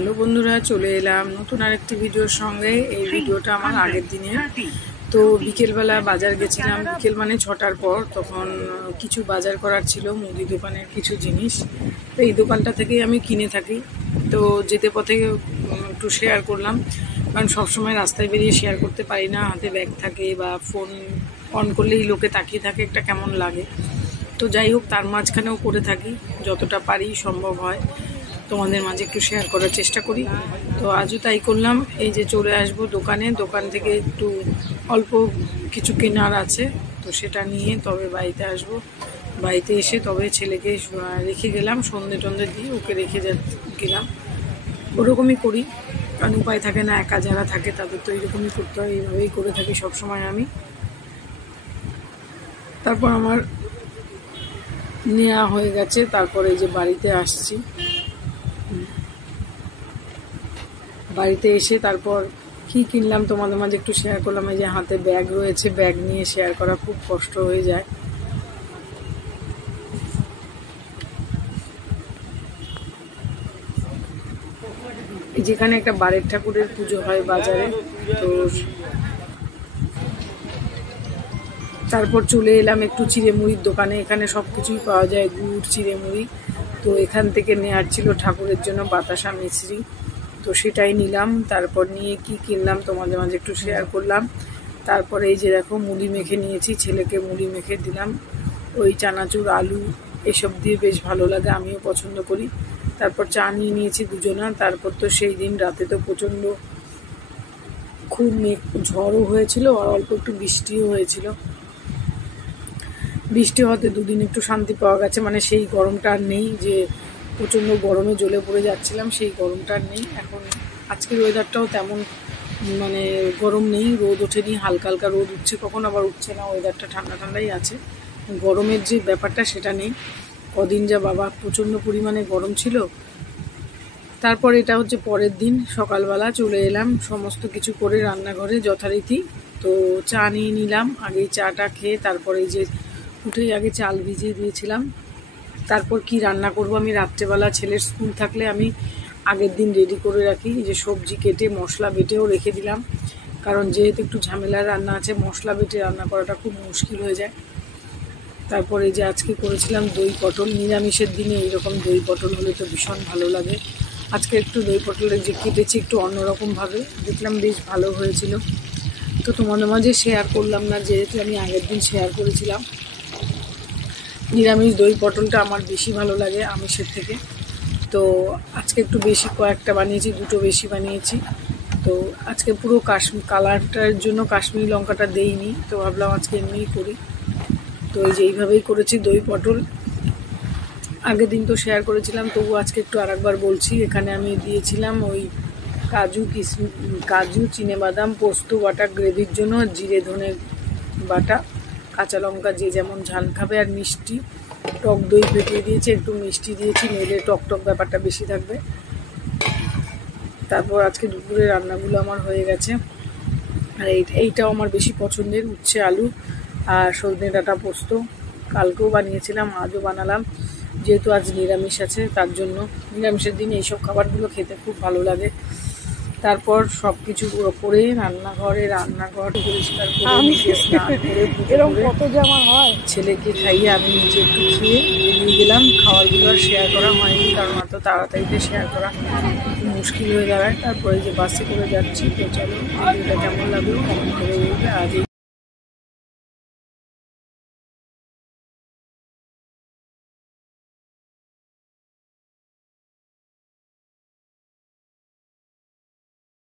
Hello বন্ধুরা, চলে এলাম নতুন আরেকটি ভিডিওর সঙ্গে। এই ভিডিওটা আমার আগের দিনে। তো বিকেলবেলা বাজার গেছিলাম, বিকেল মানে 6টার পর। তখন কিছু বাজার করার ছিল, মুদি দোকানের কিছু জিনিস। তো এই দোকানটা থেকেই আমি কিনে থাকি। তো যেতে পথে একটু শেয়ার করলাম, কারণ সবসময় রাস্তায় বেরিয়ে শেয়ার করতে পারি না, হাতে ব্যাগ থাকে বা ফোন অন করলেই লোকে তাকিয়ে থাকে, একটা কেমন লাগে। তো যাই হোক, তার মাঝখানেও করে থাকি, যতটা পারি সম্ভব হয় তোমাদের মাঝে একটু শেয়ার করার চেষ্টা করি। তো আজও তাই করলাম। এই যে চলে আসবো দোকান থেকে একটু অল্প কিছু কেনার আছে, তো সেটা নিয়ে তবে বাড়িতে আসবো। বাড়িতে এসে তবে ছেলেকে রেখে গেলাম, সন্ধে টন্ধে দিয়ে ওকে রেখে গেলাম। ওরকমই করি, কারণ উপায় থাকে না, একা যারা থাকে তাদের তো এইরকমই করতে হয়। এইভাবেই করে থাকি সবসময় আমি। তারপর আমার নেওয়া হয়ে গেছে, তারপরে এই যে বাড়িতে আসছি। বাড়িতে এসে তারপর কি কিনলাম তোমাদের মাঝে একটু শেয়ার করলাম। এই যে হাতে ব্যাগ রয়েছে, ব্যাগ নিয়ে শেয়ার করা খুব কষ্ট হয়ে যায়। যেখানে একটা বাড়ির ঠাকুরের পুজো হয় বাজারে, তো তারপর চলে এলাম একটু চিড়েমুড়ির দোকানে। এখানে সব কিছুই পাওয়া যায়, গুড়, চিড়েমুড়ি। তো এখান থেকে নেওয়ার ছিল ঠাকুরের জন্য বাতাসা মিছরি, তো সেটাই নিলাম। তারপর নিয়ে কি কিনলাম তোমাদের মাঝে একটু শেয়ার করলাম। তারপরে এই যে দেখো, মুড়ি মেখে নিয়েছি, ছেলেকে মুড়ি মেখে দিলাম। ওই চানাচুর, আলু এসব দিয়ে বেশ ভালো লাগে, আমিও পছন্দ করি। তারপর চা নিয়ে নিয়েছি দুজনা। তারপর তো সেই দিন রাতে তো প্রচণ্ড খুব ঝড়ও হয়েছিল, আর অল্প একটু বৃষ্টিও হয়েছিল। বৃষ্টি হতে দুদিন একটু শান্তি পাওয়া গেছে, মানে সেই গরমটা আর নেই, যে প্রচণ্ড গরমে জ্বলে পড়ে যাচ্ছিলাম, সেই গরমটা আর নেই এখন। আজকের ওয়েদারটাও তেমন মানে গরম নেই, রোদ ওঠেনি, হালকা হালকা রোদ উঠছে, কখন আবার উঠছে না, ওয়েদারটা ঠান্ডা ঠান্ডাই আছে। গরমের যে ব্যাপারটা সেটা নেই। কদিন যা বাবা প্রচণ্ড পরিমাণে গরম ছিল। তারপর এটা হচ্ছে পরের দিন সকালবেলা চলে এলাম সমস্ত কিছু করে রান্নাঘরে যথারীতি। তো চা নিয়ে নিলাম, আগেই চাটা খেয়ে তারপরে এই যে উঠেই আগে চাল ভিজিয়ে দিয়েছিলাম। তারপর কি রান্না করব আমি রাত্রেবেলা, ছেলের স্কুল থাকলে আমি আগের দিন রেডি করে রাখি, যে সবজি কেটে মশলা বেটেও রেখে দিলাম, কারণ যেহেতু একটু ঝামেলার রান্না আছে, মশলা বেটে রান্না করাটা খুব মুশকিল হয়ে যায়। তারপরে যে আজকে করেছিলাম দই পটল, নিরামিষের দিনে এইরকম দই পটল হলে তো ভীষণ ভালো লাগে। আজকে একটু দই পটলের যে কেটেছি একটু অন্যরকমভাবে, দেখলাম বেশ ভালো হয়েছিল। তো তোমাদের মাঝে শেয়ার করলাম না, যেহেতু আমি আগের দিন শেয়ার করেছিলাম। নিরামিষ দই পটলটা আমার বেশি ভালো লাগে আমিষের থেকে। তো আজকে একটু বেশি কয়েকটা বানিয়েছি, দুটো বেশি বানিয়েছি। তো আজকে পুরো কালারটার জন্য কাশ্মীরি লঙ্কাটা দেইনি, তো ভাবলাম আজকে এমনিই করি। তো এই যে এইভাবেই করেছি দই পটল। আগের দিন তো শেয়ার করেছিলাম, তবু আজকে একটু আরেকবার বলছি। এখানে আমি দিয়েছিলাম ওই কাজু, চিনেবাদাম, পোস্ত বাটা গ্রেভির জন্য, জিরে ধনে বাটা, কাঁচা লঙ্কা যে যেমন ঝাল খাবে, আর মিষ্টি, টক দই ফেটিয়ে দিয়েছি, একটু মিষ্টি দিয়েছি, নইলে টক ব্যাপারটা বেশি থাকবে। তারপর আজকে দুপুরে রান্নাগুলো আমার হয়ে গেছে। আর এইটাও আমার বেশি পছন্দের, উচ্ছে আলু আর সজনে ডাঁটা পোস্ত। কালকেও বানিয়েছিলাম, আজও বানালাম, যেহেতু আজ নিরামিষ আছে তার জন্য। নিরামিষের দিন এইসব খাবারগুলো খেতে খুব ভালো লাগে। তারপর সব কিছু করে রান্নাঘর পরিষ্কার করে ছেলেকে খাইয়ে আমি নিজে একটু খেয়ে বেরিয়ে গেলাম। খাবারগুলো আর শেয়ার করা হয়নি, কারণ অত তাড়াতাড়িতে শেয়ার করা খুব মুশকিল হয়ে দাঁড়ায়। তারপরে যে বাসে করে যাচ্ছি। তো চলো, ভিডিওটা কেমন লাগলো কমেন্ট করে বলবে। আজ